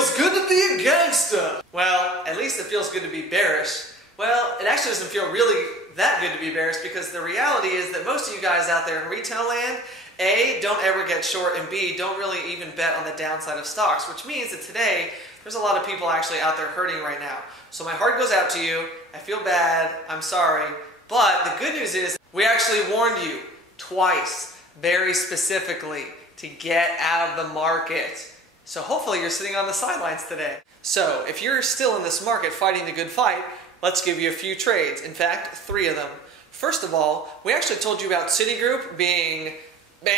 feels good to be a gangster. Well, at least it feels good to be bearish. Well, it actually doesn't feel really that good to be bearish because the reality is that most of you guys out there in retail land, A, don't ever get short, and B, don't really even bet on the downside of stocks, which means that today there's a lot of people actually out there hurting right now. So my heart goes out to you. I feel bad. I'm sorry. But the good news is we actually warned you twice, very specifically, to get out of the market. So hopefully you're sitting on the sidelines today. So if you're still in this market fighting the good fight, let's give you a few trades. In fact, 3 of them. First of all, we actually told you about Citigroup being bah.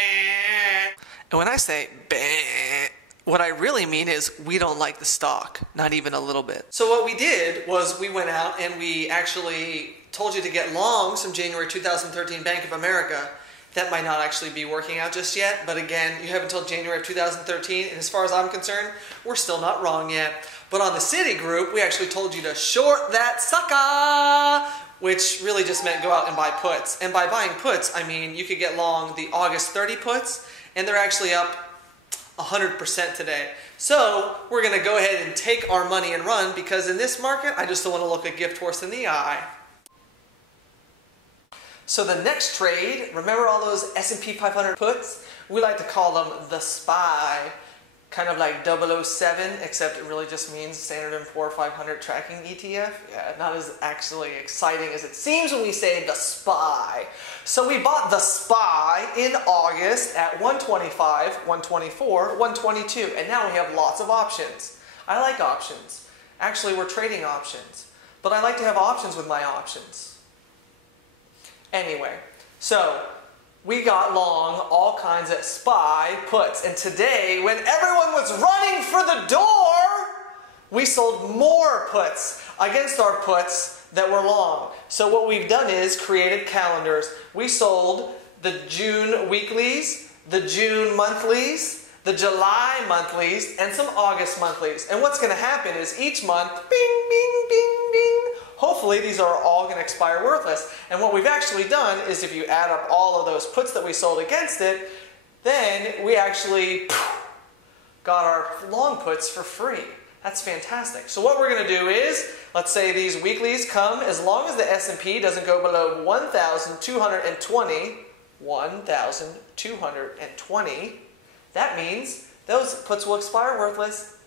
And when I say bah, what I really mean is we don't like the stock, not even a little bit. So what we did was we went out and we actually told you to get long some January 2013 Bank of America. That might not actually be working out just yet, but again, you have until January of 2013, and as far as I'm concerned, we're still not wrong yet. But on the Citigroup, we actually told you to short that sucker, which really just meant go out and buy puts. And by buying puts, I mean you could get long the August 30 puts, and they're actually up 100% today. So we're going to go ahead and take our money and run, because in this market, I just don't want to look a gift horse in the eye. So the next trade, remember all those S&P 500 puts? We like to call them the SPY, kind of like 007, except it really just means Standard & Poor's 500 tracking ETF. Yeah, not as actually exciting as it seems when we say the SPY. So we bought the SPY in August at 125, 124, 122, and now we have lots of options. I like options. Actually, we're trading options, but I like to have options with my options. Anyway, so we got long all kinds of SPY puts, and today, when everyone was running for the door, we sold more puts against our puts that were long. So what we've done is created calendars. We sold the June weeklies, the June monthlies, the July monthlies, and some August monthlies. And what's going to happen is each month, bing, bing, bing, bing, hopefully these are all going to expire worthless. And what we've actually done is if you add up all of those puts that we sold against it, then we actually got our long puts for free. That's fantastic. So what we're going to do is, let's say these weeklies come as long as the S&P doesn't go below 1,220, 1,220, that means those puts will expire worthless.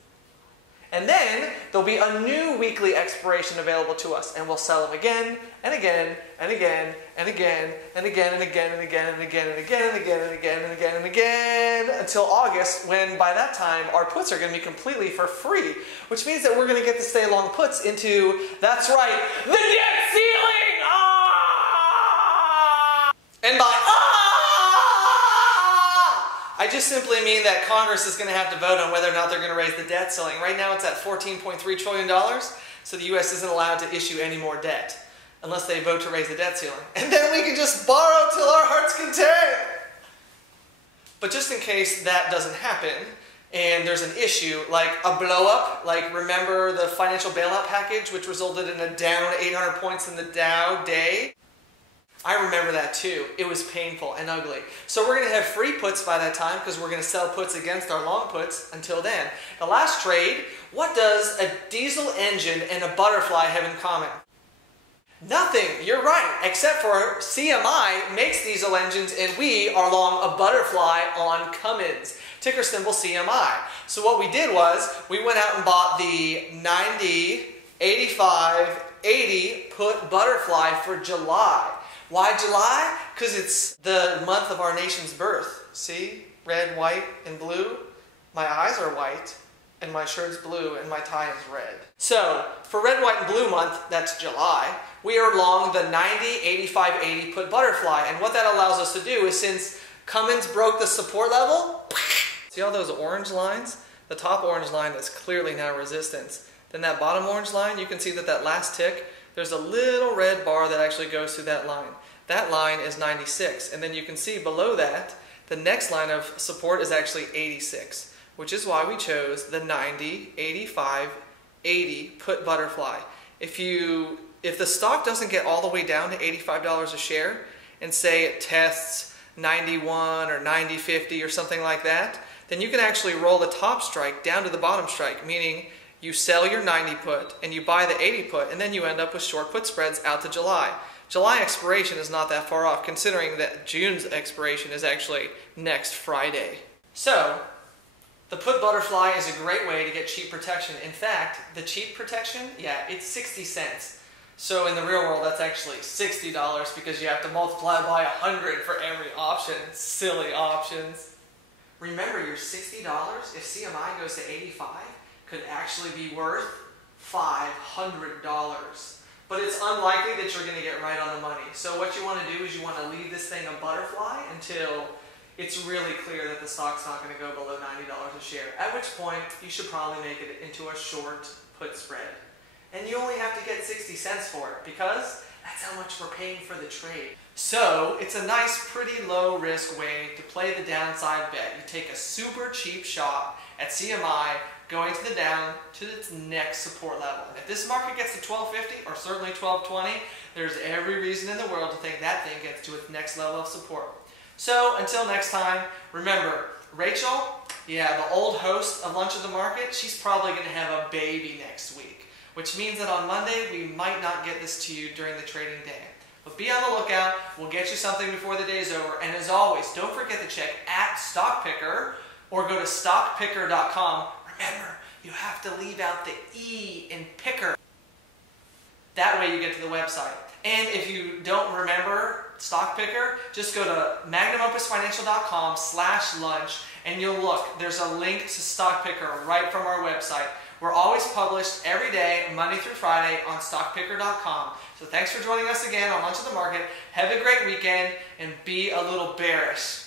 And then there'll be a new weekly expiration available to us, and we'll sell them again and again and again and again and again and again and again and again and again and again and again and again and again until August, when by that time our puts are going to be completely for free, which means that we're going to get to stay long puts into, that's right, the debt ceiling! Ah! And by I just simply mean that Congress is going to have to vote on whether or not they're going to raise the debt ceiling. Right now it's at $14.3 trillion, so the U.S. isn't allowed to issue any more debt unless they vote to raise the debt ceiling. And then we can just borrow till our heart's content. But just in case that doesn't happen, and there's an issue like a blow-up, like remember the financial bailout package which resulted in a down 800 points in the Dow day? I remember that too. It was painful and ugly. So we're going to have free puts by that time because we're going to sell puts against our long puts until then. The last trade, what does a diesel engine and a butterfly have in common? Nothing, you're right, except for CMI makes diesel engines and we are long a butterfly on Cummins, ticker symbol CMI. So what we did was we went out and bought the 90, 85, 80 put butterfly for July. Why July? Because it's the month of our nation's birth. See? Red, white, and blue. My eyes are white, and my shirt's blue, and my tie is red. So, for red, white, and blue month, that's July, we are long the 90, 85, 80 put butterfly. And what that allows us to do is, since Cummins broke the support level, see all those orange lines? The top orange line is clearly now resistance. Then that bottom orange line, you can see that that last tick, there's a little red bar that actually goes through that line. That line is 96. And then you can see below that, the next line of support is actually 86, which is why we chose the 90, 85, 80 put butterfly. If the stock doesn't get all the way down to $85 a share, and say it tests 91 or 90.50 or something like that, then you can actually roll the top strike down to the bottom strike, meaning you sell your 90 put and you buy the 80 put, and then you end up with short put spreads out to July. July expiration is not that far off, considering that June's expiration is actually next Friday. So, the put butterfly is a great way to get cheap protection. In fact, the cheap protection, yeah, it's 60 cents. So in the real world, that's actually $60 because you have to multiply by 100 for every option. Silly options. Remember, your $60, if CMI goes to 85, could actually be worth $500. But it's unlikely that you're going to get right on the money. So what you want to do is you want to leave this thing a butterfly until it's really clear that the stock's not going to go below $90 a share, at which point you should probably make it into a short put spread. And you only have to get 60 cents for it because that's how much we're paying for the trade. So it's a nice, pretty low risk way to play the downside bet. You take a super cheap shot at CMI going to the down to its next support level. And if this market gets to 1250 or certainly 1220, there's every reason in the world to think that thing gets to its next level of support. So until next time, remember, Rachel, yeah, the old host of Lunch at the Market, she's probably going to have a baby next week, which means that on Monday we might not get this to you during the trading day. But be on the lookout. We'll get you something before the day's over. And as always, don't forget to check at StockPicker or go to stockpicker.com. Remember, you have to leave out the E in picker. That way you get to the website. And if you don't remember StockPicker, just go to magnumopusfinancial.com/lunch and you'll look. There's a link to StockPicker right from our website. We're always published every day, Monday through Friday, on stockpicker.com. So thanks for joining us again on Lunch at the Market. Have a great weekend and be a little bearish.